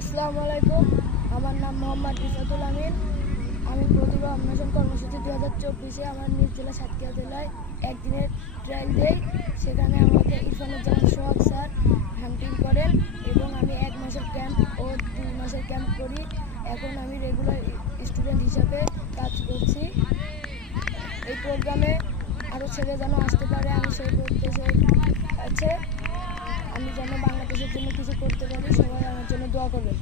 আসসালামু আলাইকুম। আমার নাম মোহাম্মদ রিফাতুল আমিন। আমি প্রতিভা অন্বেষণ কর্মসূচি 2024-এ আমার নিজ জেলা সাতক্ষীরা জেলায় একদিনের ট্রায়াল দেই। সেখানে আমাকে ইরফানুজ্জামান সোহাগ স্যার হ্যান্ডলিং করেন এবং আমি 1 মাসের ক্যাম্প ও 2 মাসের ক্যাম্প করি। এখন আমি রেগুলার স্টুডেন্ট হিসাবে কাজ করছি। এই প্রোগ্রামে আরও ছেলে যেন আসতে পারে, আমি সেই প্রত্যাশা আছে। আমি যেন বাংলাদেশের জন্য কিছু করতে পারি। সবাই আমার জন্য দোয়া করবেন।